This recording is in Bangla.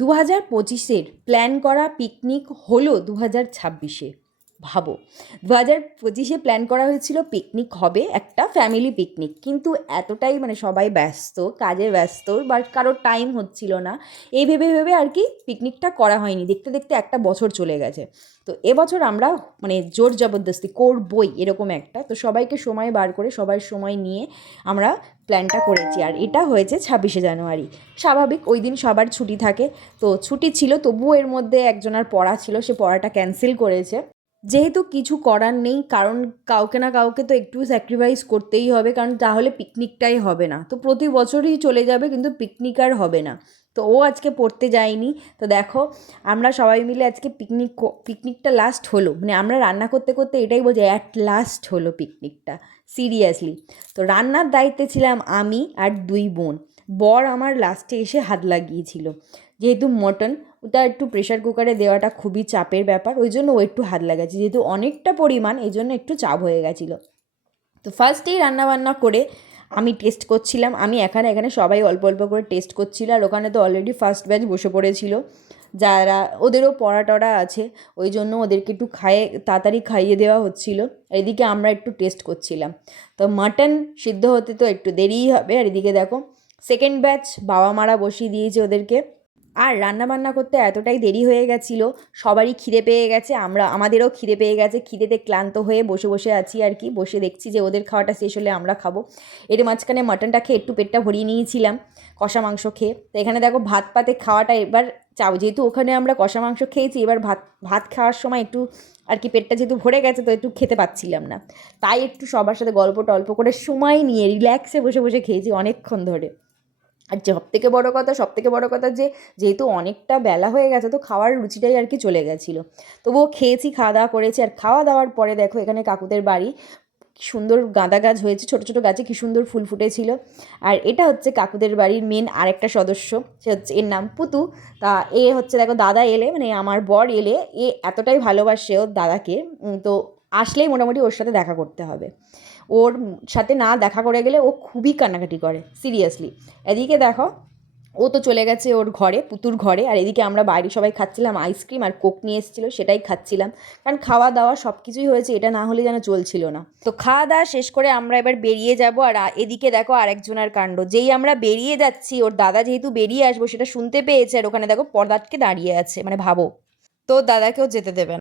2025-এর প্ল্যান করা পিকনিক হলো 2026-এ। ভাবো, 2025-এ প্ল্যান করা হয়েছিল পিকনিক হবে, একটা ফ্যামিলি পিকনিক, কিন্তু এতটাই সবাই ব্যস্ত, কাজে ব্যস্ত, বা কারোর টাইম হচ্ছিল না, এই ভেবে ভেবে আর কি পিকনিকটা করা হয়নি। দেখতে দেখতে একটা বছর চলে গেছে। তো এবছর আমরা জোর জবরদস্তি করবই এরকম একটা, তো সবাইকে সময় বার করে সবার সময় নিয়ে আমরা প্ল্যানটা করেছি। আর এটা হয়েছে 26শে জানুয়ারি। স্বাভাবিক, ওই দিন সবার ছুটি থাকে, তো ছুটি ছিল, তবুও এর মধ্যে একজনের পড়া ছিল, সে পড়াটা ক্যান্সেল করেছে। যেহেতু কিছু করার নেই, কারণ কাউকে না কাউকে তো একটু স্যাক্রিফাইস করতেই হবে, কারণ তাহলে পিকনিকটাই হবে না। তো প্রতি বছরই চলে যাবে, কিন্তু পিকনিক আর হবে না। তো ও আজকে পড়তে যায়নি। তো দেখো, আমরা সবাই মিলে আজকে পিকনিকটা লাস্ট হলো, আমরা রান্না করতে করতে এটাই বলছি, অ্যাট লাস্ট হলো পিকনিকটা, সিরিয়াসলি। তো রান্নার দায়িত্বে ছিলাম আমি আর দুই বোন। বর আমার লাস্টে এসে হাত লাগিয়েছিল, যেহেতু মটন, ওটা একটু প্রেশার কুকারে দেওয়াটা খুবই চাপের ব্যাপার, ওই জন্য ও একটু হাত লাগাচ্ছে, যেহেতু অনেকটা পরিমাণ, এই জন্য একটু চাপ হয়ে গেছিলো। তো ফার্স্টেই রান্নাবান্না করে আমি টেস্ট করছিলাম, আমি এখানে সবাই অল্প অল্প করে টেস্ট করছিল, আর ওখানে তো অলরেডি ফার্স্ট ব্যাচ বসে পড়েছিল, যারা ওদেরও পড়া টড়া আছে, ওই জন্য ওদেরকে একটু তাড়াতাড়ি খাইয়ে দেওয়া হচ্ছিল। এদিকে আমরা একটু টেস্ট করছিলাম। তো মাটন সিদ্ধ হতে তো একটু দেরিই হবে। আর এদিকে দেখো, সেকেন্ড ব্যাচ বাবা মারা বসিয়ে দিয়েছে ওদেরকে। আর রান্নাবান্না করতে এতটাই দেরি হয়ে গেছিলো, সবারই খিদে পেয়ে গেছে, আমাদেরও খিদে পেয়ে গেছে, খিদেতে ক্লান্ত হয়ে বসে বসে আছি আর কি, বসে দেখছি যে ওদের খাওয়াটা শেষ হলে আমরা খাবো। এর মাঝখানে মাটনটা খেয়ে একটু পেটটা ভরিয়ে নিয়েছিলাম কষা মাংস খেয়ে। তো এখানে দেখো ভাত পাতে খাওয়াটা এবার চাও, যেহেতু ওখানে আমরা কষা মাংস খেয়েছি, এবার ভাত খাওয়ার সময় একটু আর কি পেটটা যেহেতু ভরে গেছে, তো একটু খেতে পাচ্ছিলাম না, তাই একটু সবার সাথে গল্প টল্প করে সময় নিয়ে রিল্যাক্সে বসে বসে খেয়েছি অনেকক্ষণ ধরে। আর সবথেকে বড় কথা যে, যেহেতু অনেকটা বেলা হয়ে গেছে, তো খাওয়ার রুচিটাই আর কি চলে গেছিলো। তবুও খেয়েছি, খাওয়া দাওয়া করেছি। আর খাওয়া দাওয়ার পরে দেখো, এখানে কাকুদের বাড়ি কী সুন্দর গাঁদা গাছ হয়েছে, ছোটো ছোটো গাছে কী সুন্দর ফুল ফুটেছিল। আর এটা হচ্ছে কাকুদের বাড়ির মেন আরেকটা সদস্য, সে হচ্ছে, এর নাম পুতু। তা এ হচ্ছে, দেখো দাদা এলে, আমার বর এলে, এ এতটাই ভালোবাসে ওর দাদাকে, তো আসলেই মোটামুটি ওর সাথে দেখা করতে হবে। ওর সাথে না দেখা করে গেলে ও খুবই কান্নাকাটি করে, সিরিয়াসলি। এদিকে দেখো, ও তো চলে গেছে ওর ঘরে, পুতুর ঘরে। আর এদিকে আমরা বাইরে সবাই খাচ্ছিলাম আইসক্রিম, আর কোক নিয়ে এসেছিলো, সেটাই খাচ্ছিলাম, কারণ খাওয়া দাওয়া সব কিছুই হয়েছে, এটা না হলে যেন চলছিল না। তো খাওয়া দাওয়া শেষ করে আমরা এবার বেরিয়ে যাব। আর এদিকে দেখো আরেকজনের কাণ্ড, যেই আমরা বেরিয়ে যাচ্ছি, ওর দাদা যেহেতু বেরিয়ে আসবো সেটা শুনতে পেয়েছে, আর ওখানে দেখো পর্দা আটকে দাঁড়িয়ে আছে, ভাবো, তো দাদাকেও যেতে দেবে না।